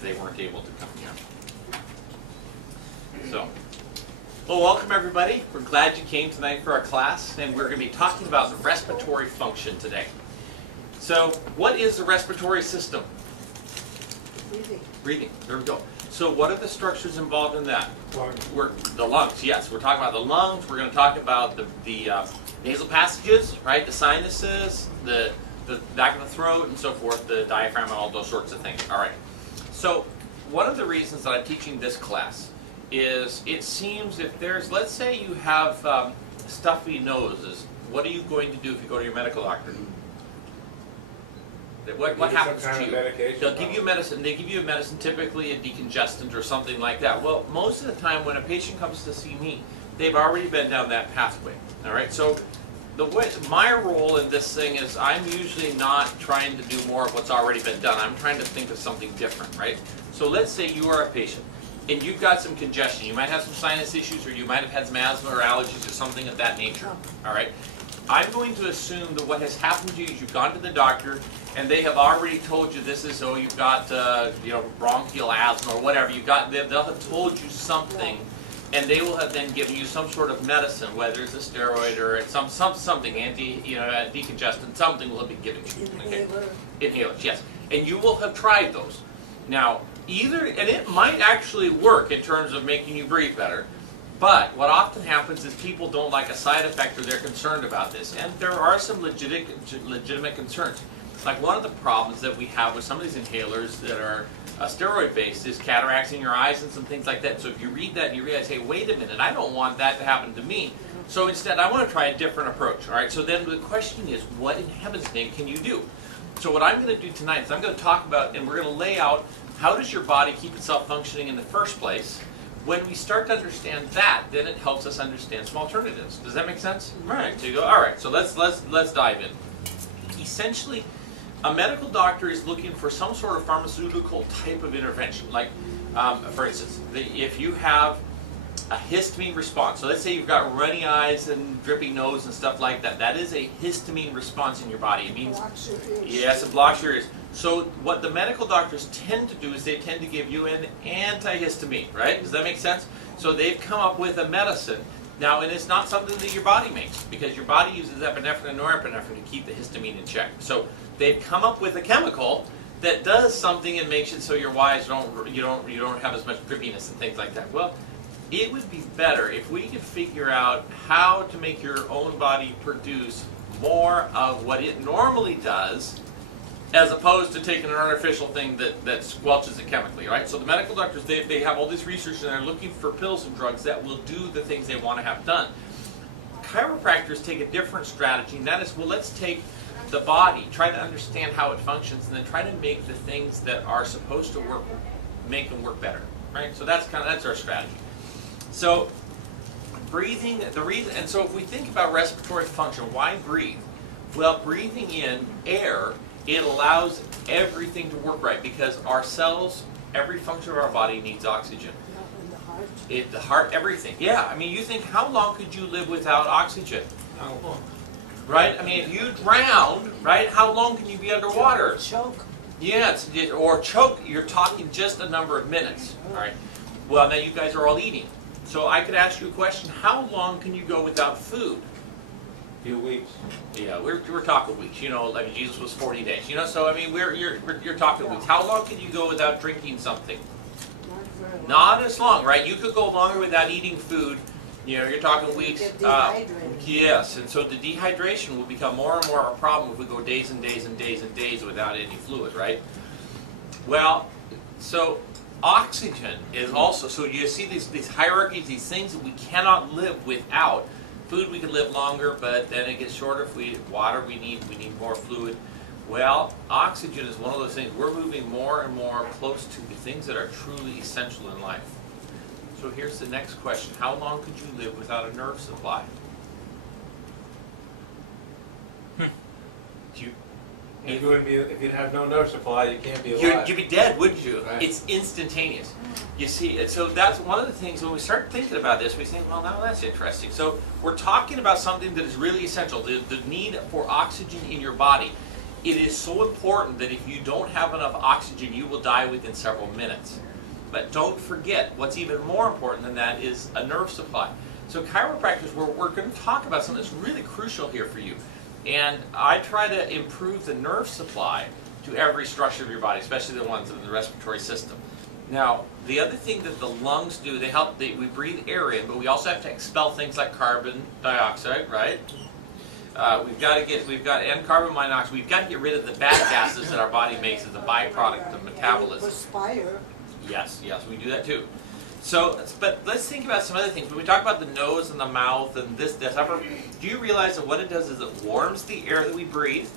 if they weren't able to come here. So, well, welcome everybody. We're glad you came tonight for our class, and we're going to be talking about the respiratory function today. So, what is the respiratory system? Breathing. Breathing. There we go. So, what are the structures involved in that? Lungs. The lungs. Yes, we're talking about the lungs. We're going to talk about the nasal passages, right? The sinuses, the back of the throat, and so forth. The diaphragm, and all those sorts of things. All right. So, one of the reasons that I'm teaching this class is it seems if there's, let's say you have stuffy noses, what are you going to do if you go to your medical doctor? What happens to you? They'll give you medicine. They give you a medicine, typically a decongestant or something like that. Well, most of the time when a patient comes to see me, they've already been down that pathway. All right. So my role in this thing is I'm usually not trying to do more of what's already been done. I'm trying to think of something different, right? So let's say you are a patient and you've got some congestion. You might have some sinus issues, or you might have had some asthma or allergies or something of that nature. All right. I'm going to assume that what has happened to you is you've gone to the doctor and they have already told you this is, you've got bronchial asthma or whatever. They'll have told you something, and they will have then given you some sort of medicine, whether it's a steroid or it's something decongestant, something will have been given to you. Okay? Inhalers, yes. And you will have tried those. Now, and it might actually work in terms of making you breathe better. But what often happens is people don't like a side effect, or they're concerned about this. And there are some legitimate concerns. Like one of the problems that we have with some of these inhalers that are steroid-based is cataracts in your eyes and some things like that. So if you read that and you realize, hey, wait a minute, I don't want that to happen to me. So instead, I want to try a different approach. All right. So then the question is, what in heaven's name can you do? So what I'm going to do tonight is I'm going to talk about, and we're going to lay out, how does your body keep itself functioning in the first place? When we start to understand that, then it helps us understand some alternatives. Does that make sense? All right. So you go, all right. So let's dive in. Essentially, a medical doctor is looking for some sort of pharmaceutical type of intervention. Like, for instance, if you have a histamine response. So let's say you've got runny eyes and dripping nose and stuff like that. That is a histamine response in your body. It means, yes, it blocks your ears. So what the medical doctors tend to do is they tend to give you an antihistamine, right? Does that make sense? So they've come up with a medicine. Now, and it's not something that your body makes, because your body uses epinephrine and norepinephrine to keep the histamine in check. So they've come up with a chemical that does something and makes it so your eyes you don't have as much drippiness and things like that. Well, it would be better if we could figure out how to make your own body produce more of what it normally does, as opposed to taking an artificial thing that squelches it chemically, right? So the medical doctors, they have all this research, and they're looking for pills and drugs that will do the things they want to have done. Chiropractors take a different strategy, and that is, well, let's take the body, try to understand how it functions, and then try to make the things that are supposed to work, make them work better, right? So that's our strategy. So breathing, and so if we think about respiratory function, why breathe? Well, breathing in air, it allows everything to work right, because our cells, every function of our body needs oxygen. The heart, everything. Yeah, I mean, you think, how long could you live without oxygen? How long? Right? I mean, if you drowned, right, how long can you be underwater? Choke. Yes, or choke, you're talking just a number of minutes. All right. Well, now you guys are all eating. So I could ask you a question, how long can you go without food? A few weeks. Yeah, we're talking weeks. I mean, Jesus was 40 days. So I mean, you're talking weeks. How long can you go without drinking something? Not very long. Not as long, right? You could go longer without eating food. You're talking weeks. Get dehydrated. Yes, and so the dehydration will become more and more a problem if we go days and days and days and days without any fluid, right? Well, so oxygen is also, so you see these hierarchies, these things that we cannot live without. Food we can live longer, but then it gets shorter. If we water, we need more fluid. Well, oxygen is one of those things. We're moving more and more close to the things that are truly essential in life. So here's the next question. How long could you live without a nerve supply? If you'd have no nerve supply, you can't be alive. You'd be dead, wouldn't you? Right. It's instantaneous. You see, and so that's one of the things when we start thinking about this, we think, well, now that's interesting. So we're talking about something that is really essential, the need for oxygen in your body. it is so important that if you don't have enough oxygen, you will die within several minutes. But don't forget, what's even more important than that is a nerve supply. So chiropractors, we're going to talk about something that's really crucial here for you. And I try to improve the nerve supply to every structure of your body, especially the ones in the respiratory system. Now, the other thing that the lungs do, we breathe air in, but we also have to expel things like carbon dioxide, right? We've got and carbon monoxide. We've got to get rid of the bad gases that our body makes as a byproduct of metabolism. Perspire. Yes, we do that too. So, but let's think about some other things. When we talk about the nose and the mouth and this upper, do you realize that what it does is it warms the air that we breathe?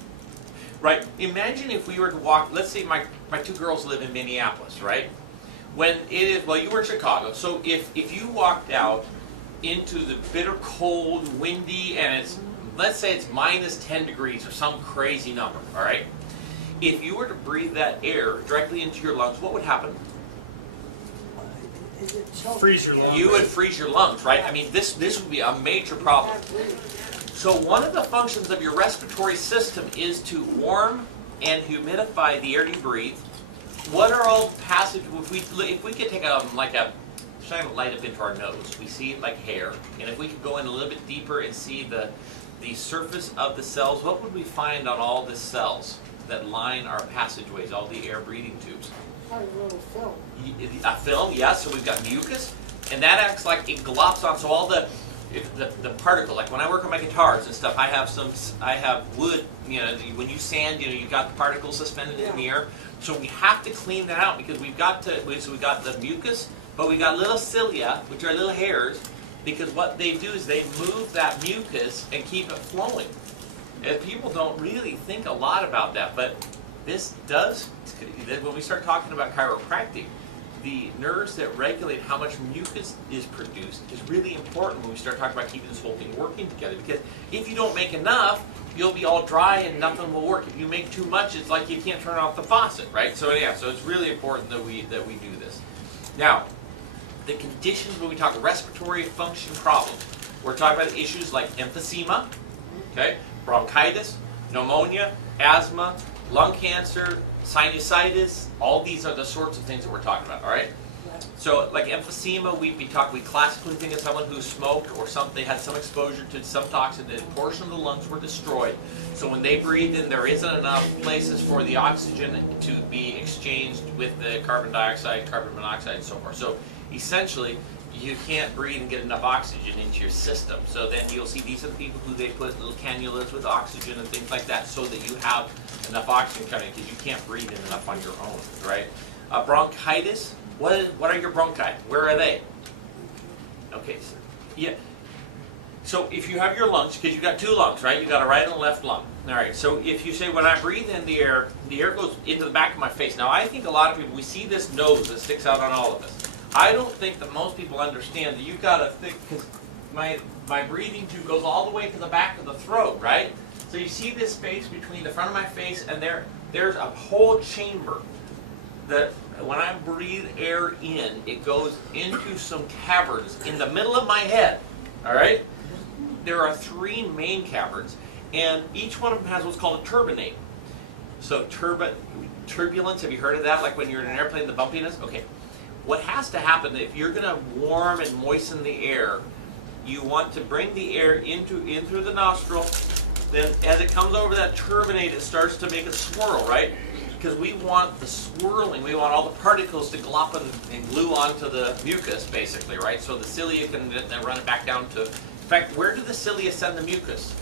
Right? Imagine if we were to walk, let's say my two girls live in Minneapolis, right? When it is, well, you were in Chicago, so if you walked out into the bitter cold, windy, and it's, let's say it's minus 10 degrees or some crazy number, all right? If you were to breathe that air directly into your lungs, what would happen? Is it choke? Freeze your lungs. You would freeze your lungs, right? I mean, this would be a major problem. So one of the functions of your respiratory system is to warm and humidify the air you breathe. What are all passage, if we could take shine a light up into our nose, we see like hair, and if we could go in a little bit deeper and see the surface of the cells, what would we find on all the cells that line our passageways, all the air breathing tubes? Probably a little film. A film, yes, so we've got mucus, and that acts like it glops on, so all the particles, like when I work on my guitars and stuff, I have wood, when you sand, you got the particles suspended in the air, so we have to clean that out because we've got the mucus, but we got little cilia, which are little hairs, because what they do is they move that mucus and keep it flowing. And people don't really think a lot about that, but this does, when we start talking about chiropractic, the nerves that regulate how much mucus is produced is really important when we start talking about keeping this whole thing working together. Because if you don't make enough, you'll be all dry and nothing will work. If you make too much, it's like you can't turn off the faucet, right? So yeah, so it's really important that we do this. Now, the conditions when we talk respiratory function problems, we're talking about issues like emphysema, okay, bronchitis, pneumonia, asthma, lung cancer, sinusitis. All these are the sorts of things that we're talking about, all right? So like emphysema, we classically think of someone who smoked or they had some exposure to some toxin, and a portion of the lungs were destroyed. So when they breathe in, there isn't enough places for the oxygen to be exchanged with the carbon dioxide, carbon monoxide, and so forth. So essentially, you can't breathe and get enough oxygen into your system. So then you'll see these are the people who they put little cannulas with oxygen and things like that so that you have enough oxygen coming because you can't breathe in enough on your own, right? Bronchitis, what are your bronchi? Where are they? Okay, so, yeah. So if you have your lungs, because you've got two lungs, right? You've got a right and a left lung. All right, so if you say, when I breathe in the air goes into the back of my face. Now I think a lot of people, we see this nose that sticks out on all of us. I don't think that most people understand that you've got to think, because my breathing tube goes all the way to the back of the throat, right? So you see this space between the front of my face and there's a whole chamber that when I breathe air in, it goes into some caverns in the middle of my head, all right? There are three main caverns, and each one of them has what's called a turbinate. So turbulence, have you heard of that? Like when you're in an airplane, the bumpiness? Okay. What has to happen, if you're going to warm and moisten the air, you want to bring the air in through the nostril. Then as it comes over that turbinate, it starts to make a swirl, right? Because we want the swirling, we want all the particles to glop and glue onto the mucus, basically, right? So the cilia can then run it back down to, in fact, where do the cilia send the mucus?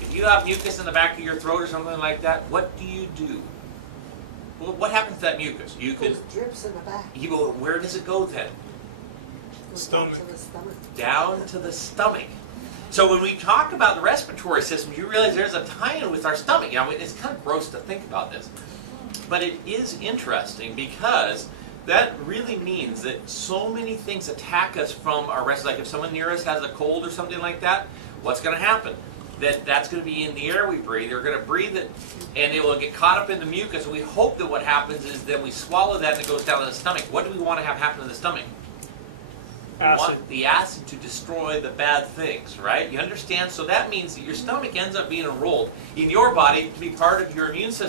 If you have mucus in the back of your throat or something like that, what do? Well, what happens to that mucus? You could drips in the back. Where does it go then? Goes down to the stomach. Down to the stomach. So when we talk about the respiratory system, you realize there's a tie-in with our stomach. It's kind of gross to think about this, but it is interesting because that really means that so many things attack us from our respiratory. Like if someone near us has a cold or something like that, what's going to happen? That's going to be in the air we breathe. They're going to breathe it, and it will get caught up in the mucus. And we hope that what happens is that we swallow that and it goes down to the stomach. What do we want to have happen to the stomach? We Acid. want the acid to destroy the bad things, right? You understand? So that means that your stomach ends up being enrolled in your body to be part of your immune system.